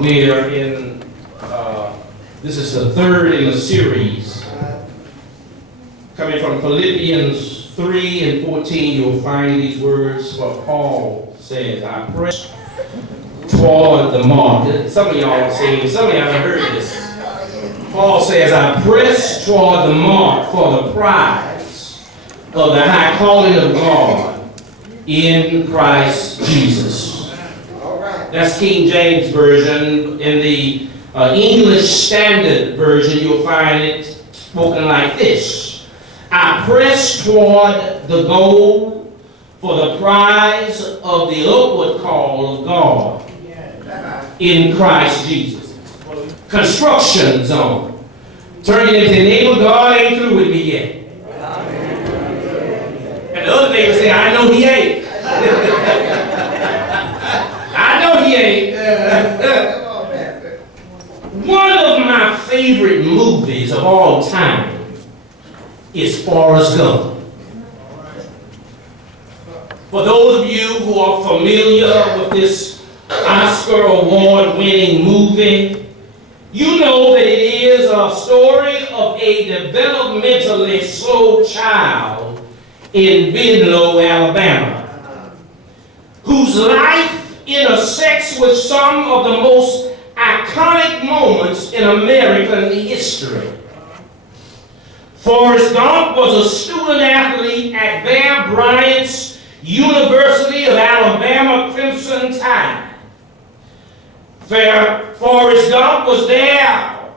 We are in, this is the third in the series. Coming from Philippians 3 and 14, you'll find these words what Paul says, I press toward the mark. Some of y'all are saying, some of y'all have heard this. Paul says, I press toward the mark for the prize of the high calling of God in Christ Jesus. That's King James Version. In the English Standard Version, you'll find it spoken like this. I press toward the goal for the prize of the upward call of God in Christ Jesus. Construction zone. Turn it into neighbor, God ain't through with me yet. And the other neighbor say, I know he ain't. I know he ain't. One of my favorite movies of all time is Forrest Gump. For those of you who are familiar with this Oscar award-winning movie, you know that it is a story of a developmentally slow child in Benlow, Alabama, whose life intersects with some of the most iconic moments in American history. Forrest Gump was a student athlete at Bear Bryant's University of Alabama Crimson Tide. Forrest Gump was there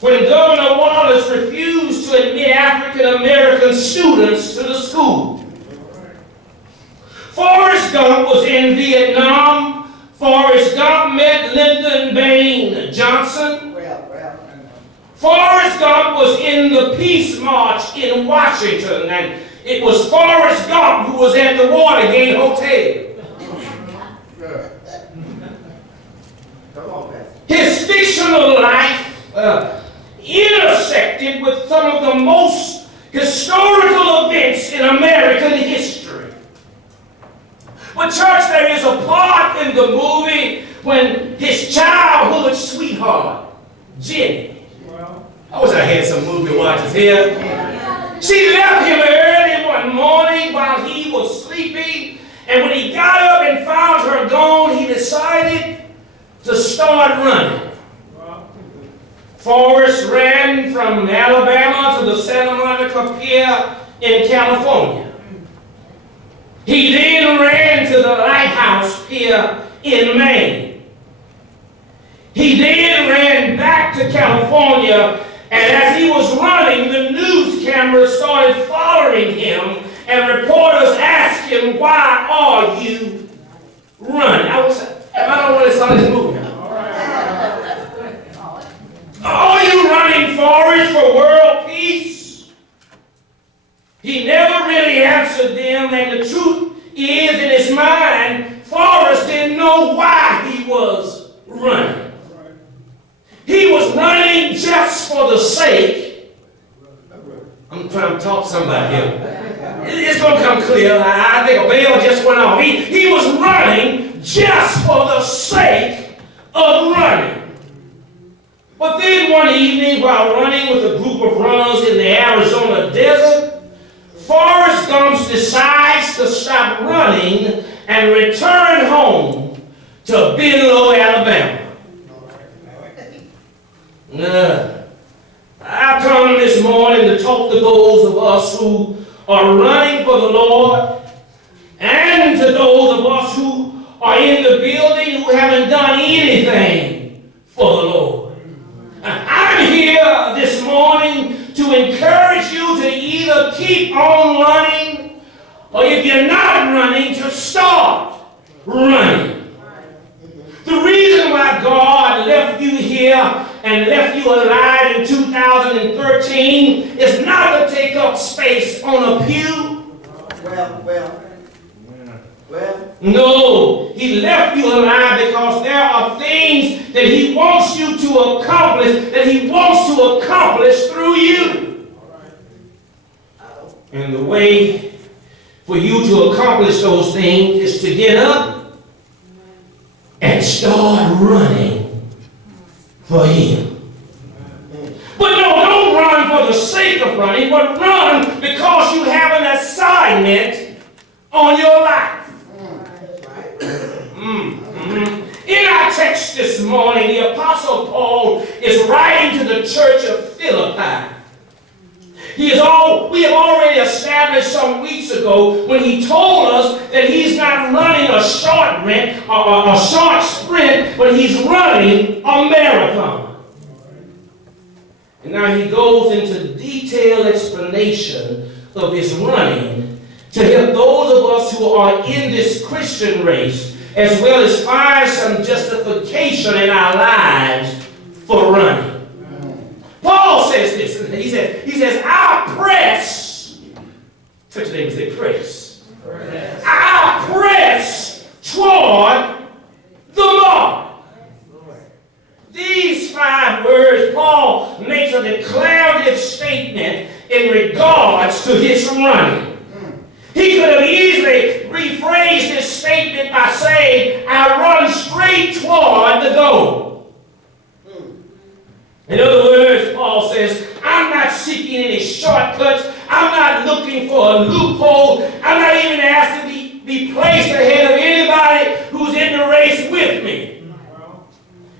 when Governor Wallace refused to admit African American students to the school. Forrest Gump was in Vietnam. Forrest Gump met Lyndon Baines Johnson. Forrest Gump was in the Peace March in Washington, and it was Forrest Gump who was at the Watergate Hotel. His fictional life intersected with some of the most historical events in American history. But church, there is a part in the movie when his childhood sweetheart, Jenny, I wish I had some movie watchers here. She left him early one morning while he was sleeping, and when he got up and found her gone, he decided to start running. Forrest ran from Alabama to the Santa Monica Pier in California. He then ran to the Lighthouse Pier in Maine. He then ran back to California, and as he was running, the news cameras started following him, and reporters asked him, why are you running? I don't want to saw this movie. Are you running, Forrest, for world peace? He never really answered them, and the truth is, in his mind, Forrest didn't know why he was running. He was running just for the sake. I'm trying to talk to somebody here. It's going to come clear. I think a bell just went off. He was running just for the sake of running. But then one evening, while running with a group of runners in the Arizona desert, Forrest Gump decides to stop running and return home to Benlow, Alabama. I come this morning to talk to those of us who are running for the Lord, and to those of us who are in the building who haven't done anything for the Lord. I'm here this morning to encourage you to either keep on running, or if you're not running, to start running. The reason why God left you here and left you alive in 2013 is not to take up space on a pew. No, he left you alive because there are things that he wants you to accomplish, that he wants to accomplish through you. And the way for you to accomplish those things is to get up and start running for him. But no, don't run for the sake of running, but run because you have an assignment on your life. In our text this morning, the Apostle Paul is writing to the church of Philippi. We have already established some weeks ago when he told us that he's not running a short sprint, but he's running a marathon. And now he goes into detailed explanation of his running to help those of us who are in this Christian race, as well as find some justification in our lives for running. Paul says this. He says, I press. Touch your neighbor and say, press. I press toward the mark. These 5 words, Paul makes a declarative statement in regards to his running. He could have easily rephrased this statement by saying, I run straight toward the goal. In other words, Paul says, I'm not seeking any shortcuts. I'm not looking for a loophole. I'm not even asking to be placed ahead of anybody who's in the race with me.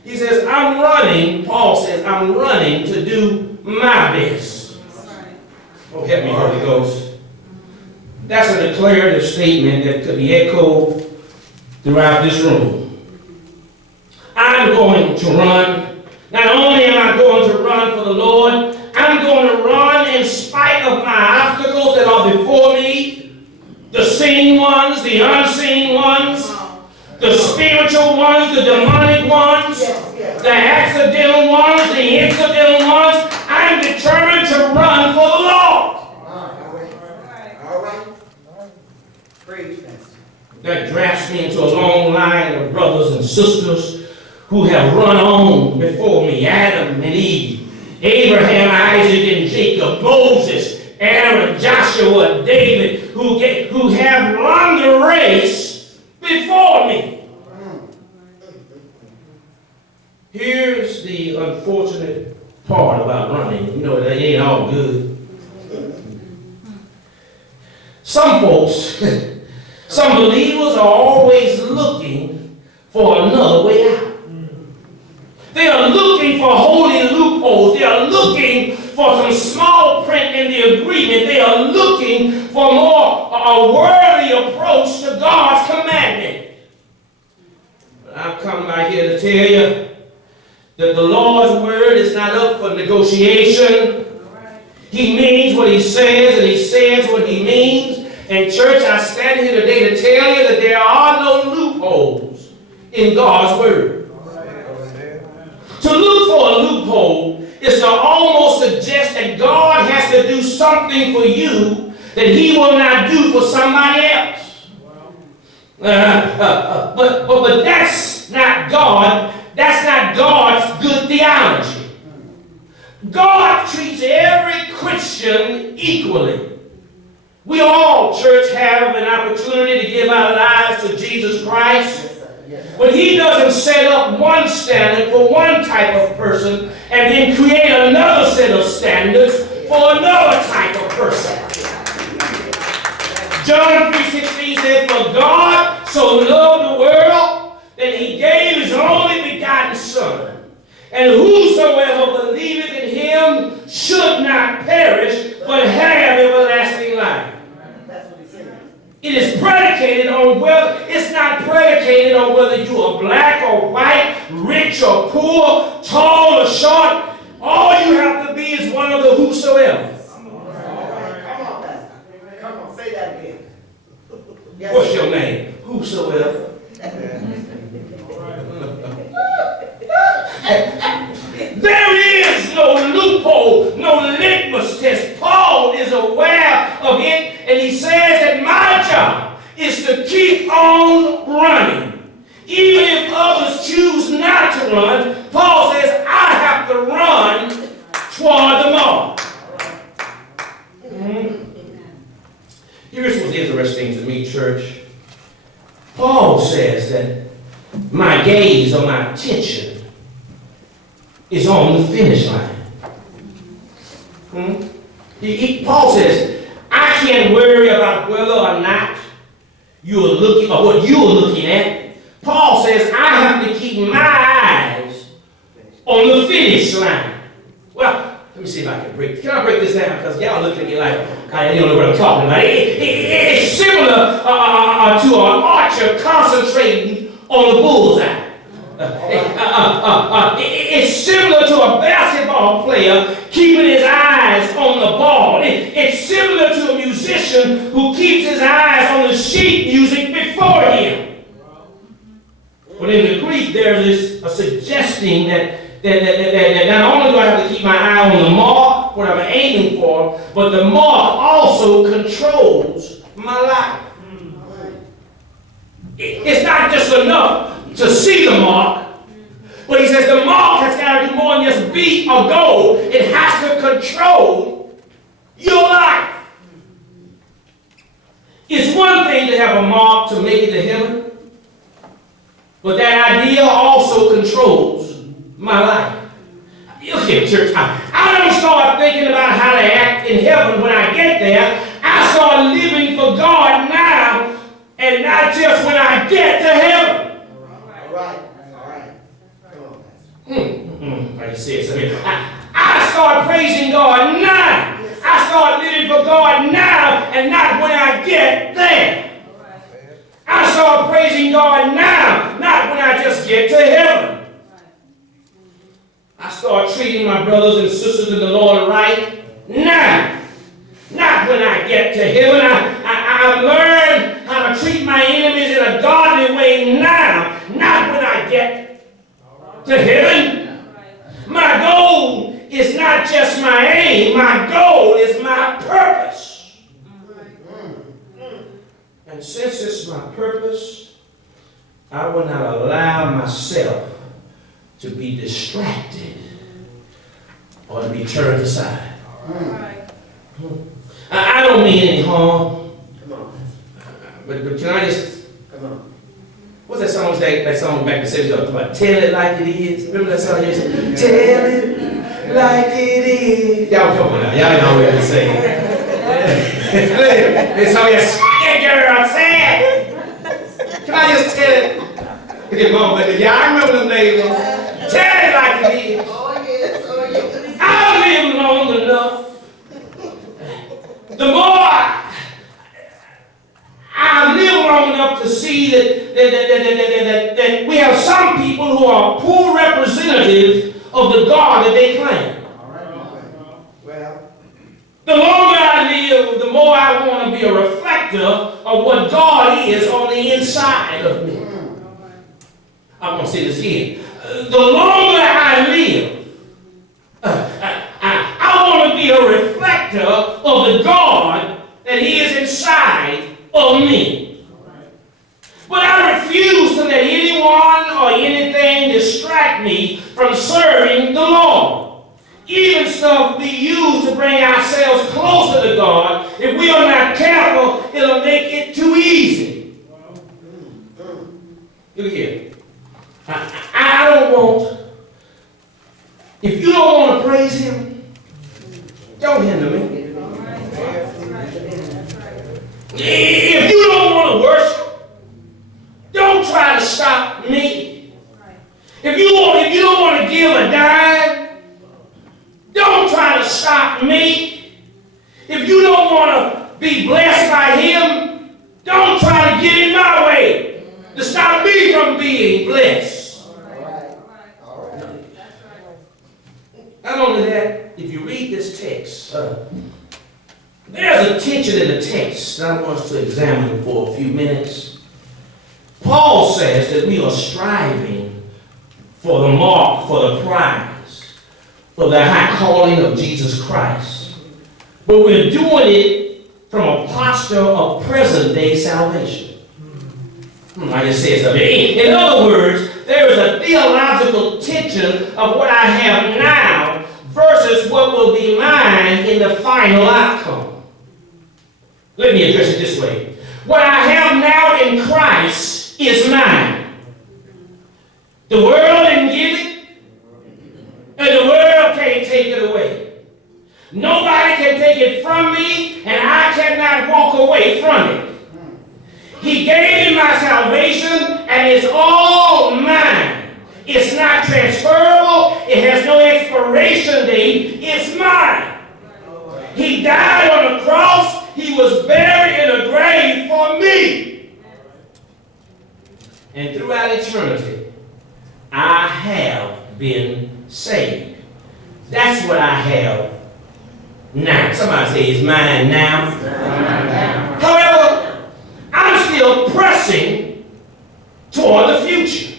He says, I'm running, Paul says, I'm running to do my best. Oh, help me, Holy Ghost. That's a declarative statement that could be echoed throughout this room. I'm going to run. Not only am I going to run for the Lord, I'm going to run in spite of my obstacles that are before me, the seen ones, the unseen ones, the spiritual ones, the demonic ones, the accidental ones, the incidental ones. I'm determined to run for the Lord. All right. Praise God. That drafts me into a long line of brothers and sisters who have run on before me, Adam and Eve, Abraham, Isaac, and Jacob, Moses, Aaron, Joshua, David, who have run the race before me. Here's the unfortunate part about running. You know, it ain't all good. Some folks, some believers are always looking for another way out. They are looking for holy loopholes. They are looking for some small print in the agreement. They are looking for a worldly approach to God's commandment. But I've come by here to tell you that the Lord's word is not up for negotiation. He means what he says, and he says what he means. And church, I stand here today to tell you that there are no loopholes in God's word. To look for a loophole is to almost suggest that God has to do something for you that he will not do for somebody else. But that's not God. That's not God's good theology. God treats every Christian equally. We all, church, have an opportunity to give our lives to Jesus Christ. But he doesn't set up one standard for one type of person and then create another set of standards for another type of person. John 3:16 says, for God so loved the world that he gave his only begotten Son, and whosoever believeth in him should not perish, but have everlasting life. It is predicated on whether, it's not predicated on whether you are black or white, rich or poor, tall or short. All you have to be is one of the whosoever. Come on, Pastor. Come on, say that again. Yes. What's your name? Whosoever. There is no loophole, no litmus test. Paul is aware of it, and he says that my job is to keep on running. Even if others choose not to run, Paul says I have to run toward the mark. Here's what's interesting to me, church. Paul says that my gaze or my attention is on the finish line. Paul says, I can't worry about whether or not you are looking, or what you are looking at. Paul says, I have to keep my eyes on the finish line. Well, let me see if I can break. Can I break this down? Because y'all looking at me like, you don't know what I'm talking about. It's similar to an archer concentrating on the bullseye. It's similar to a basketball player keeping his eyes on the ball. It's similar to a musician who keeps his eyes on the sheet music before him. But in the Greek, there's a suggesting that not only do I have to keep my eye on the mark, what I'm aiming for, but the mark also controls my life. It's not just enough to see the mark, but he says the mark has got to do more than just be a goal. It has to control your life. It's one thing to have a mark to make it to heaven, but that idea also controls my life. Look here, church. I don't start thinking about how to act in heaven when I get there. I start living for God now and not just when I get to heaven. All right. Come on, Pastor. Like you said, so here. I start praising God now. I start living for God now and not when I get there. I start praising God now, not when I just get to heaven. I start treating my brothers and sisters in the Lord right now, not when I get to heaven. I learn how to treat my enemies in a godly way now, not when I get to heaven. My goal is not just my aim, my goal is my purpose. And since it's my purpose, I will not allow myself to be distracted or to be turned aside. I don't mean any harm. Come on. But can I just... Come on. What's that song that song back in the 70s about? Tell it like it is. Remember that song? Tell it like it is. Y'all come on now. Y'all know what I'm saying. It's all your scared girl said. Can I just tell it? Look at Mom, but yeah, I remember them days. Tell it like it is. Oh, yes. I live long enough. The more I live long enough to see that we have some people who are poor representatives of the God that they claim. Well, the longer I live, the more I want to be a reflector of what God is on the inside of me. I'm going to say this again. The longer I live, I want to be a reflector of the God that is inside of me. But I refuse to let anyone or anything distract me from serving the Lord. Even stuff we use to bring ourselves closer to God, if we are not careful, it'll make it too easy. Look here. I don't want, if you don't want to praise Him, don't hinder me. If you don't want to worship, don't try to stop me. If you don't want to give a dime, don't try to stop me. If you don't want to be blessed by Him, don't try to get in my way to stop me from being blessed. all right. Not only that, if you read this text, there's a tension in the text that I want us to examine for a few minutes. Paul says that we are striving for the mark, for the prize, for the high calling of Jesus Christ. But we're doing it from a posture of present-day salvation. I just said something. In other words, there is a theological tension of what I have now versus what will be mine in the final outcome. Let me address it this way. What I have now in Christ is mine. The world didn't give it, and take it away. Nobody can take it from me, and I cannot walk away from it. He gave me my salvation, and it's all mine. It's not transferable. It has no expiration date. It's mine. He died on the cross. He was buried in a grave for me. And throughout eternity, I have been saved. That's what I have now. Somebody say it's mine now. However, I'm still pressing toward the future.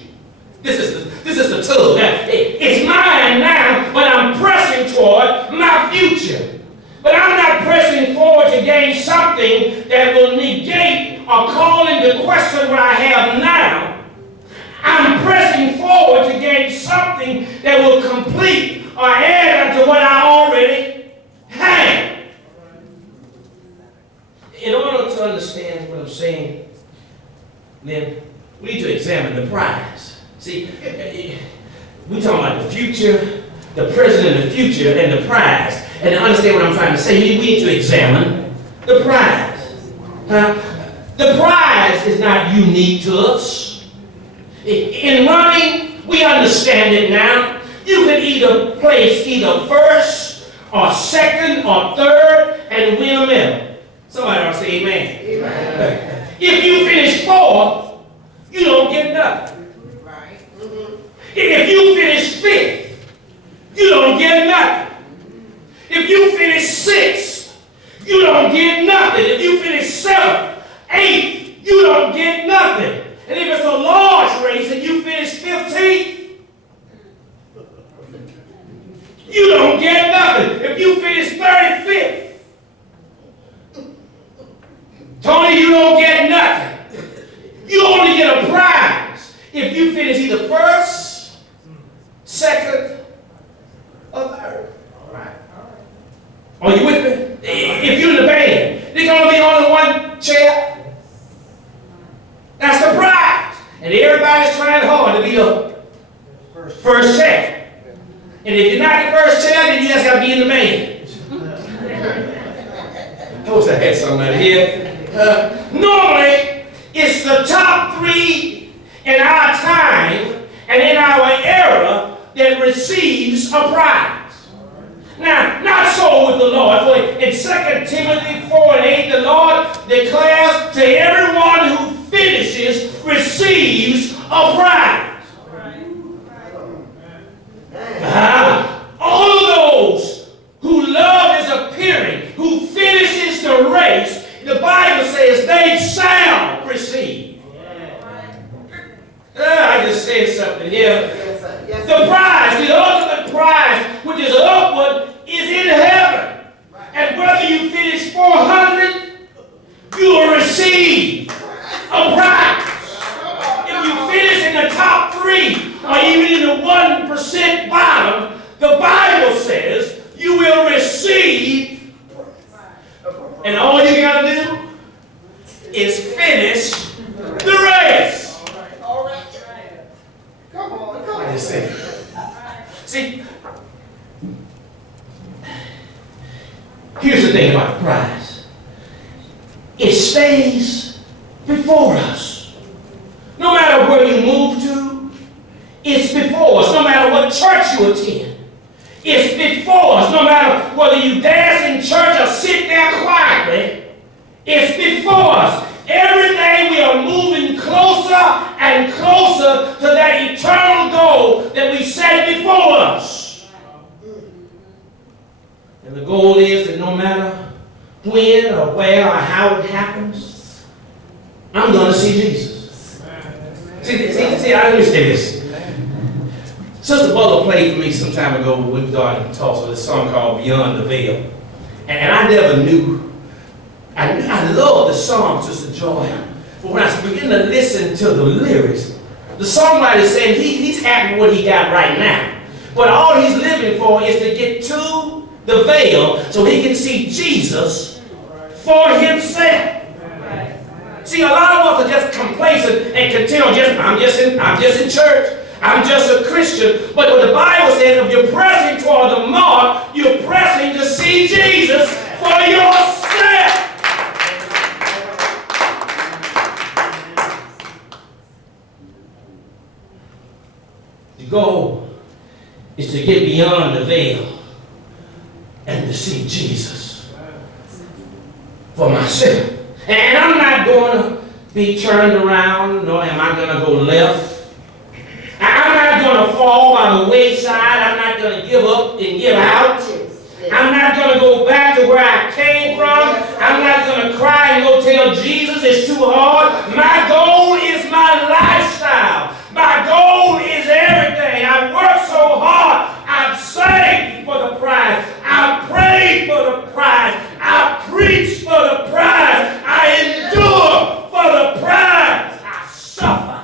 This is the tug. It's mine now, but I'm pressing toward my future. But I'm not pressing forward to gain something that will negate or call into question what I have now. I'm pressing forward to gain something that will complete or add unto what I already have. In order to understand what I'm saying, then we need to examine the prize. See, we're talking about the future, the present and the future, and the prize. And to understand what I'm trying to say, we need to examine the prize. The prize is not unique to us. In running, we understand it now. You can either place either first or second or third and win a medal. Somebody ought to say amen. Amen. If you finish fourth, you don't get nothing. Right. If you finish fifth, you don't get nothing. If you finish sixth, you don't get nothing. If you finish seventh, eighth, you don't get nothing. And if it's a large race and you finish 15th, you don't get nothing. If you finish 35th, Tony, you don't get nothing. You only get a prize if you finish either first, second, or third. Are you with me? If you're in the band, there's going to be only one chair. That's the prize. And everybody's trying hard to be the first chair. And if you're not the first chair, then you just got to be in the band. I wish I had somebody here. Normally, it's the top three in our time and in our era that receives a prize. Now, not so with the Lord. For in 2 Timothy 4:8, the Lord declares to everyone who finishes receives a prize. All of those who love his appearing, who finishes the race, the Bible says they shall receive. I just said something here. The prize, the ultimate prize, which is upward, is in heaven. And whether you finish 400, you will receive a prize. If you finish in the top three, or even in the 1% bottom, the Bible says you will receive. And all you got to do is finish the race. All right. Come on. See, here's the thing about the prize. It stays before us. No matter where you move to, it's before us. No matter what church you attend, it's before us. No matter whether you dance in church or sit there quietly, it's before us. Every day we are moving closer and closer to that eternal goal that we set before us. And the goal is that no matter when or where or how it happens, I'm going to see Jesus. See, I understand this. Sister Butler played for me some time ago when we got in Tulsa, this song called Beyond the Veil. And I never knew. I love the song, Sister Joy. But when I begin to listen to the lyrics, the songwriter is saying he's happy with what he got right now. But all he's living for is to get to the veil so he can see Jesus for himself. See, a lot of us are just complacent and content. I'm just in church. I'm just a Christian. But what the Bible says, if you're pressing toward the mark Jesus for yourself. The goal is to get beyond the veil and to see Jesus for myself. And I'm not going to be turned around, nor am I going to go left. I'm not going to fall by the wayside. I'm not going to give up and give out. I'm not going to go back to where I came from. I'm not going to cry and go tell Jesus it's too hard. My goal is my lifestyle. My goal is everything. I work so hard. I've saved for the prize. I prayed for the prize. I preach for the prize. I endure for the prize. I suffer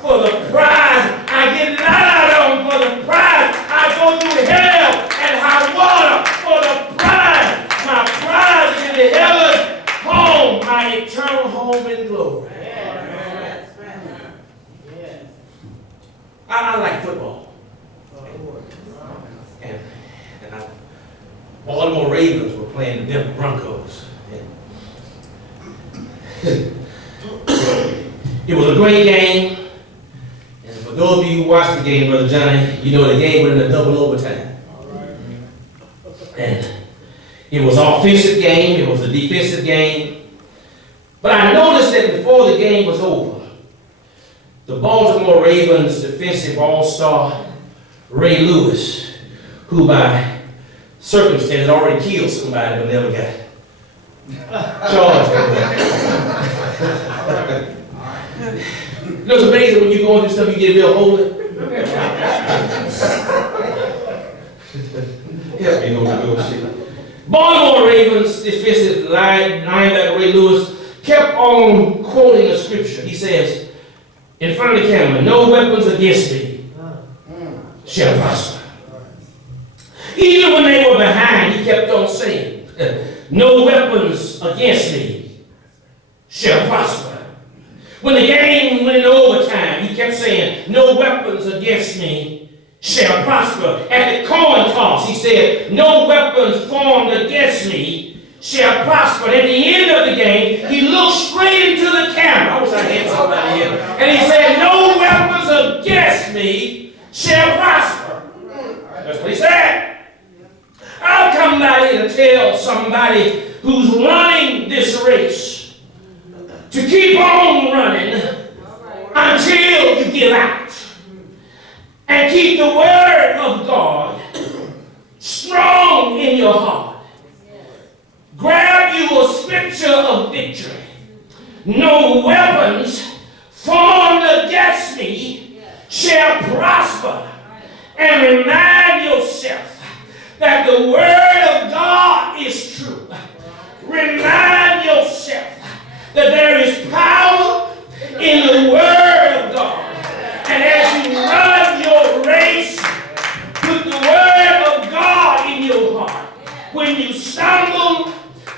for the prize. I get lied on for the prize. I go through hell and high water for the prize. My prize is in the heaven home, my eternal home in glory. I like football. And Baltimore Ravens were playing the Denver Broncos. It was a great game. And for those of you who watched the game, Brother Johnny, you know the game went into double overtime. And it was an offensive game. It was a defensive game. But I noticed that before the game was over, the Baltimore Ravens defensive all-star Ray Lewis, who by circumstance had already killed somebody but never got charged for that. You know, it's amazing when you go into stuff, you get real holy. Help me, Holy Ghost. Baltimore Ravens defensive linebacker Ray Lewis kept on quoting a scripture. He says, in front of the camera, no weapons against me shall prosper. Even when they were behind, he kept on saying, no weapons against me shall prosper. When the game went into overtime, he kept saying, no weapons against me shall prosper. At the coin toss, he said, no weapons formed against me shall prosper. And at the end of the game, he looked straight into the camera. I wish I had somebody here. And he said, no weapons against me shall prosper. That's what he said. I'll come by here to tell somebody who's running this race to keep on running until you give out. And keep the word of God strong in your heart. Grab you a scripture of victory. No weapons formed against me shall prosper. And remind yourself that the word of God is true. Remind yourself that there is power in the word of God. And as you run your race, put the word of God in your heart. When you stumble,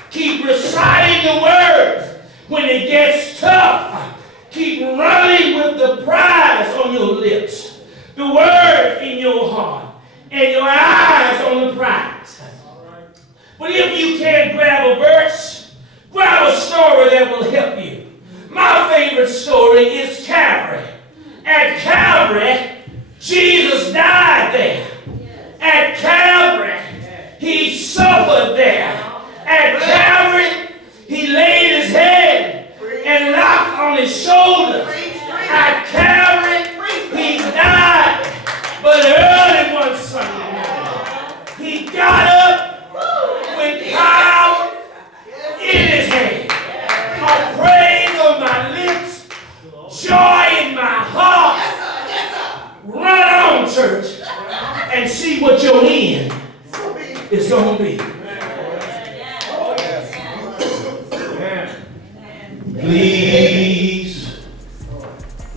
keep reciting the word. When it gets tough, keep running with the prize on your lips, the word in your heart, and your eyes on the prize. But if you can't grab a verse, grab a story that will help you. My favorite story is Calvary. At Calvary, Jesus died there. At Calvary, he suffered there. At Calvary, he laid his head and locked on his shoulder. At Calvary, he died. But early one Sunday morning, he got up with power in his hand, a praise on my lips, joy in my heart. Run on, church, and see what your end is going to be. Please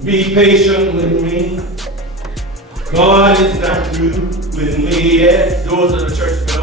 be patient with me. God is not through with me yet. Doors of the church.